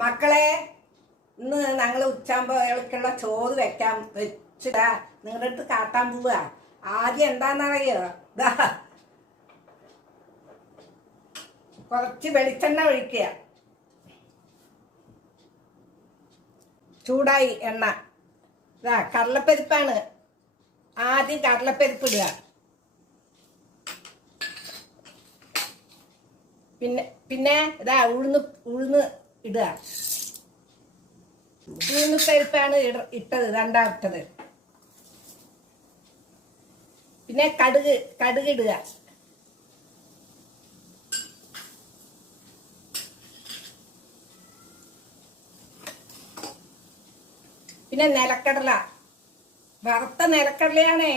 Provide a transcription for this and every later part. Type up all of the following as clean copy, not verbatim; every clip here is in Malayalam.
മക്കളെ, ഇന്ന് ഞങ്ങൾ ഉച്ചാകുമ്പോഴേക്കുള്ള ചോറ് വെച്ചിട്ടാ നിങ്ങളുടെ അടുത്ത് കാട്ടാൻ പോവുക. ആദ്യം എന്താണെന്നറിയോ, കുറച്ച് വെളിച്ചെണ്ണ ഒഴിക്കുക. ചൂടായി എണ്ണ. കടലപ്പരിപ്പാണ്. ആദ്യം കടലപ്പരിപ്പ് ഇടുക. പിന്നെ ഉഴുന്ന് ഇടുക. ഉഴുന്ന് പരിപ്പാണ് ഇട്ടത്, രണ്ടാമത്തത്. പിന്നെ കടുക് ഇടുക. പിന്നെ നിലക്കടല, വറുത്ത നിലക്കടലയാണേ.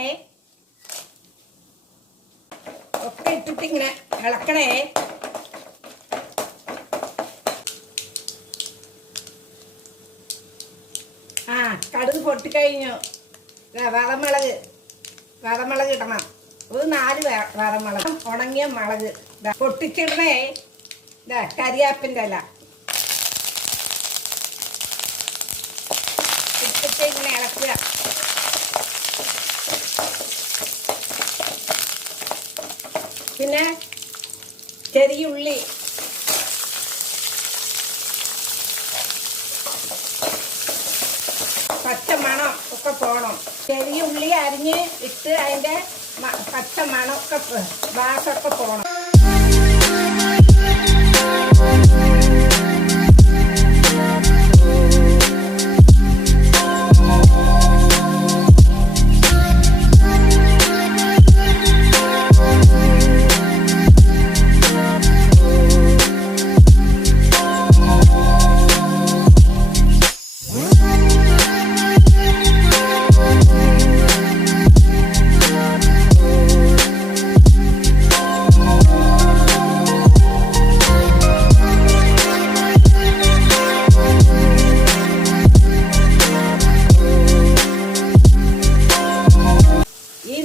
ഒക്കെ ഇട്ടിട്ട് ഇങ്ങനെ ഇളക്കണേ. കടുക് പൊട്ടിക്കഴിഞ്ഞു. വറമുളക് ഇടണം. ഒരു 4 വറമുളക്, ഉണങ്ങിയ മുളക് പൊട്ടിച്ചിടണേ. കരിയാപ്പിൻ്റെ ഇല ഇട്ടിട്ട് ഇങ്ങനെ ഇളക്കുക. പിന്നെ ചെറിയ ഉള്ളി, പച്ചമണം ഒക്കെ പോകണം. ചെറിയ ഉള്ളി അരിഞ്ഞ് ഇട്ട് അതിൻ്റെ പച്ചമണമൊക്കെ വാസമൊക്കെ പോകണം.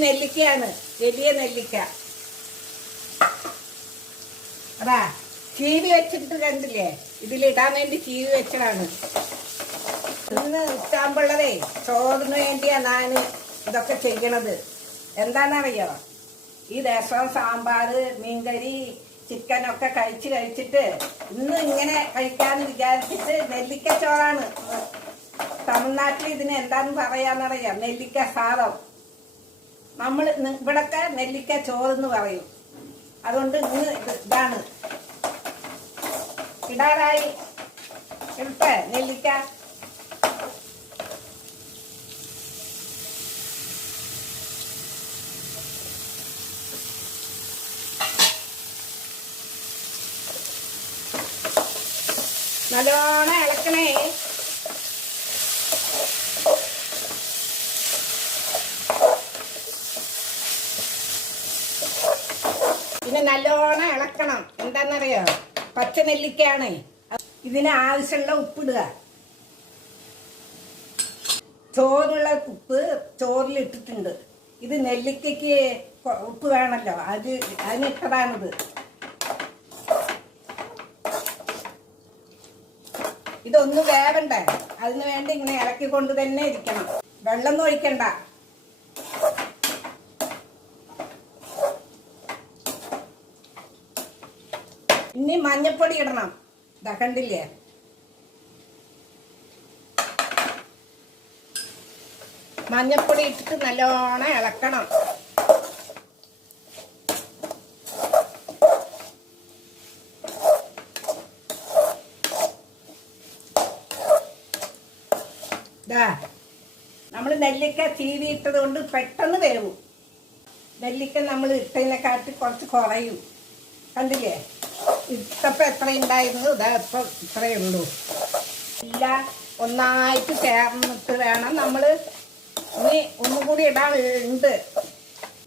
നെല്ലിക്കയാണ്, വലിയ നെല്ലിക്ക. അതാ ചീവി വെച്ചിട്ട് കണ്ടില്ലേ, ഇതിലിടാൻ വേണ്ടി ചീവി വെച്ചതാണ്. ഇന്ന് ഉച്ചാകുമ്പോഴേ ചോറിന് വേണ്ടിയാ ഞാൻ ഇതൊക്കെ ചെയ്യണത്. എന്താണെന്നറിയോ, ഈ രസം, സാമ്പാർ, മീൻകറി, ചിക്കനൊക്കെ കഴിച്ചിട്ട് ഇന്ന് ഇങ്ങനെ കഴിക്കാന്ന് വിചാരിച്ചിട്ട് നെല്ലിക്ക ചോറാണ്. തമിഴ്നാട്ടിൽ ഇതിന് എന്താന്ന് പറയാന്നറിയാം, നെല്ലിക്ക സാദം. നമ്മൾ ഇവിടൊക്കെ നെല്ലിക്ക ചോറെന്ന് പറയും. അതുകൊണ്ട് ഇന്ന് ഇതാണ് ഇടാറായി. എടുത്ത നെല്ലിക്ക നല്ലോണം ഇളക്കണേ. പിന്നെ നല്ലോണം ഇളക്കണം. എന്താണെന്നറിയോ, പച്ച നെല്ലിക്കയാണ്. ഇതിന് ആവശ്യമുള്ള ഉപ്പിടുക. ചോറിനുള്ള ഉപ്പ് ചോറിലിട്ടിട്ടുണ്ട്. ഇത് നെല്ലിക്കയ്ക്ക് ഉപ്പ് വേണമല്ലോ, അതിനിട്ടതാണിത്. ഇതൊന്ന് വേവണ്ടേ, അതിന് വേണ്ടി ഇങ്ങനെ ഇളക്കിക്കൊണ്ട് തന്നെ ഇരിക്കണം. വെള്ളം ഒഴിക്കണ്ട. ഇനി മഞ്ഞപ്പൊടി ഇടണം. ഇതാ കണ്ടില്ലേ, മഞ്ഞപ്പൊടി ഇട്ടിട്ട് നല്ലോണം ഇളക്കണം. ഇതാ നമ്മൾ നെല്ലിക്ക ചീവി ഇട്ടത് കൊണ്ട് പെട്ടെന്ന് വേവും. നെല്ലിക്ക നമ്മൾ ഇട്ടതിനെക്കാട്ടി കുറച്ച് കുറയും. കണ്ടില്ലേ, ഇട്ടപ്പോൾ എത്ര ഉണ്ടായിരുന്നു, ഇതാ ഇപ്പം ഇത്രയേ ഉള്ളൂ. എല്ലാം ഒന്നായിട്ട് ചേർന്നിട്ട് വേണം നമ്മൾ ഇനി ഒന്നുകൂടി ഇടാനുണ്ട്.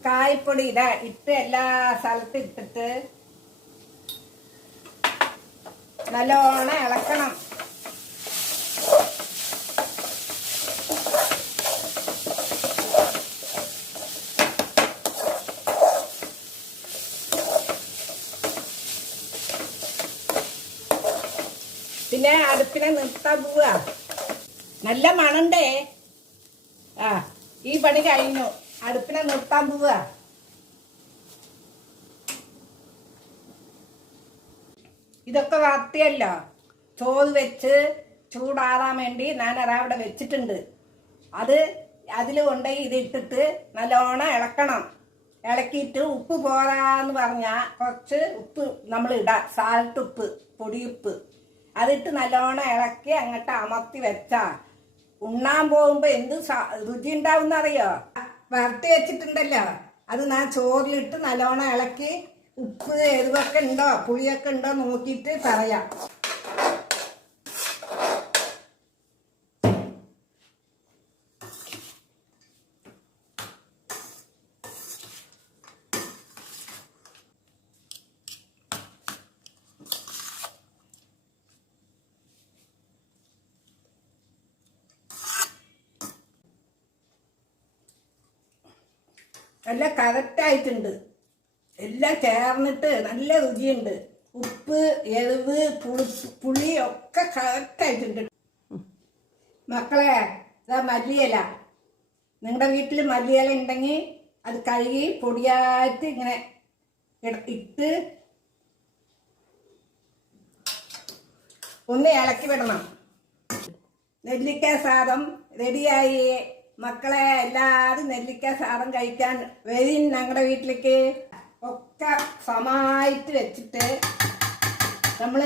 കായ്പ്പൊടി ഇട്ട് എല്ലാ സ്ഥലത്തും ഇട്ടിട്ട് നല്ലോണം ഇളക്കണം. പിന്നെ അടുപ്പിനെ നിർത്താൻ പോവാ. നല്ല മണണ്ടേ. ആ ഈ പണി കഴിഞ്ഞു. അടുപ്പിനെ നിർത്താൻ പോവാ. ഇതൊക്കെ വാർത്തയല്ലോ. ചോറ് വെച്ച് ചൂടാറാൻ വേണ്ടി ഞാൻ അവിടെ വെച്ചിട്ടുണ്ട്. അതിൽ കൊണ്ടുപോയി ഇതിട്ടിട്ട് നല്ലോണം ഇളക്കണം. ഇളക്കിയിട്ട് ഉപ്പ് പോരാന്ന് പറഞ്ഞാൽ കുറച്ച് ഉപ്പ് നമ്മൾ ഇടാം. സാൾട്ട് ഉപ്പ്, പൊടിയുപ്പ് അതിട്ട് നല്ലോണം ഇളക്കി അങ്ങോട്ട് അമർത്തി വെച്ചാ ഉണ്ണാൻ പോകുമ്പോ എന്ത് രുചി ഉണ്ടാവും അറിയോ? വറുത്ത് വെച്ചിട്ടുണ്ടല്ലോ, അത് ഞാൻ ചോറിലിട്ട് നല്ലോണം ഇളക്കി ഉപ്പ് എരിവൊക്കെ ഉണ്ടോ പുളിയൊക്കെ ഉണ്ടോ നോക്കിയിട്ട് പറയാം. എല്ലാം കറക്റ്റായിട്ടുണ്ട്. എല്ലാം ചേർന്നിട്ട് നല്ല രുചിയുണ്ട്. ഉപ്പ്, എരിവ്, പുളി ഒക്കെ കറക്റ്റായിട്ടുണ്ട്. മക്കളെ, ഇതാ മല്ലിയില. നിങ്ങളുടെ വീട്ടിൽ മല്ലിയില ഉണ്ടെങ്കിൽ അത് കഴുകി പൊടിയായിട്ട് ഇങ്ങനെ ഇട്ട് ഒന്ന് ഇളക്കി വിടണം. നെല്ലിക്ക സാദം റെഡിയായി. മക്കളെ, എല്ലാവരും നെല്ലിക്ക സാദം കഴിക്കാൻ വരും ഞങ്ങളുടെ വീട്ടിലേക്ക്. ഒക്കെ സമായിട്ട് വെച്ചിട്ട് നമ്മൾ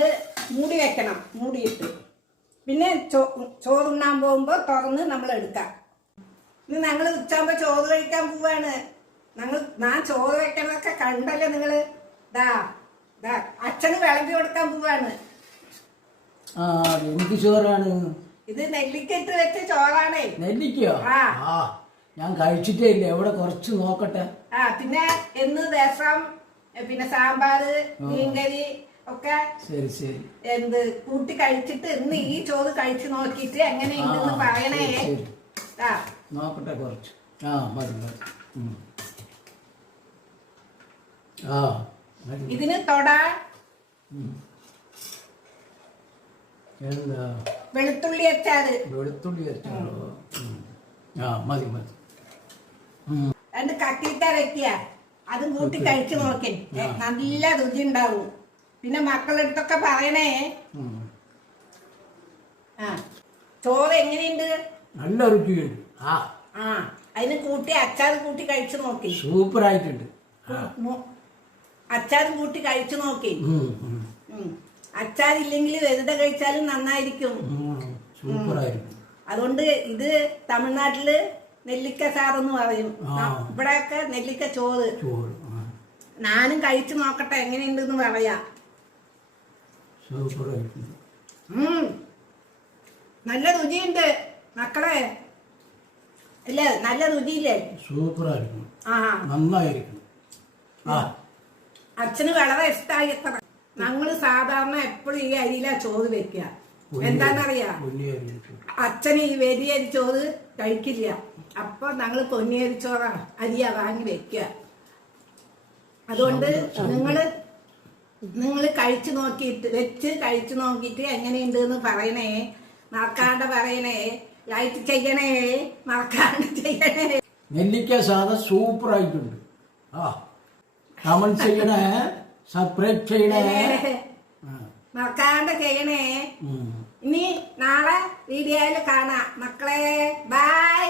മൂടി വെക്കണം. മൂടിയിട്ട് പിന്നെ ചോറുണ്ണാൻ പോകുമ്പോൾ തുറന്ന് നമ്മൾ എടുക്കാം. ഇന്ന് ഞങ്ങൾ ഉച്ചാകുമ്പോൾ ചോറ് കഴിക്കാൻ പോവാണ്. ഞാൻ ചോറ് വെക്കണതൊക്കെ കണ്ടല്ലോ നിങ്ങള്. അച്ഛന് വിളമ്പി കൊടുക്കാൻ പോവാണ്. എനിക്ക് ചോറാണ്. ഇത് നെല്ലിക്ക ഇട്ട് വെച്ച ചോറാണേ. നെല്ലിക്കയോ? ഞാൻ കഴിച്ചിട്ടേ ഇല്ല. എവിടെ കുറച്ച് നോക്കട്ടെ. പിന്നെ എന്ന് രസം, പിന്നെ സാമ്പാറ്, മീൻകറി ഒക്കെ ശരി ശരി എന്ത് കൂട്ടി കഴിച്ചിട്ട് ഇന്ന് ഈ ചോറ് കഴിച്ചു നോക്കിട്ട് എങ്ങനെയുണ്ടെന്ന് പറയണേ. നോക്കട്ടെ കുറച്ച്. മതി മതി. ഇതിന് തൊടാ എന്താ? വെളുത്തുള്ളി അച്ചാറ്. വെളുത്തുള്ളി അച്ചാറോ? മതി മതി. രണ്ട് കക്കിരിക്ക വെക്കുക. അതും കൂട്ടി കഴിച്ചു നോക്കി. നല്ല രുചി ഉണ്ടാവും. പിന്നെ മക്കളെടുത്തൊക്കെ പറയണേ. ചോറ് എങ്ങനെയുണ്ട്? നല്ല രുചിയുണ്ട്. അതിന് കൂട്ടി അച്ചാറ് കൂട്ടി കഴിച്ചു നോക്കി. സൂപ്പർ ആയിട്ടുണ്ട്. അച്ചാറും കൂട്ടി കഴിച്ചു നോക്കി. അച്ചാറില്ലെങ്കിൽ വെറുതെ കഴിച്ചാലും നന്നായിരിക്കും. അതുകൊണ്ട് ഇത് തമിഴ്നാട്ടില് നെല്ലിക്ക സാറെന്ന് പറയും. ഇവിടെയൊക്കെ നെല്ലിക്ക ചോറ്. ഞാനും കഴിച്ചു നോക്കട്ടെ എങ്ങനെയുണ്ടെന്ന് പറയാ. നല്ല രുചിയുണ്ട് മക്കളെ. അല്ലേ? നല്ല രുചിയില്ലേ? സൂപ്പറായിരിക്കും. നന്നായിരിക്കും. അച്ഛന് വളരെ ഇഷ്ടമായി. എത്ര ഞങ്ങള് സാധാരണ എപ്പോഴും ഈ അരിയിലാ ചോറ് വെക്കുക. എന്താന്നറിയാ, അച്ഛന് ഈ വലിയരി ചോറ് കഴിക്കില്ല. അപ്പൊ ഞങ്ങള് പൊന്നിയരി ചോറ അരിയാ വാങ്ങി വെക്കുക. അതുകൊണ്ട് നിങ്ങള് കഴിച്ചു നോക്കിയിട്ട് കഴിച്ചു നോക്കിയിട്ട് എങ്ങനെയുണ്ട് എന്ന് പറയണേ. മറക്കാണ്ട് പറയണേ. ലൈക്ക് ചെയ്യണേ. മറക്കാണ്ട് ചെയ്യണേ. നെല്ലിക്ക സാധനം സൂപ്പർ ആയിട്ടുണ്ട്. കമന്റ് ചെയ്യണേ, സബ്സ്ക്രൈബ് ചെയ്യണേ, മറക്കാണ്ട് ചെയ്യണേ. ഇനി നാളെ വീഡിയോയിൽ കാണാം മക്കളെ. ബൈ.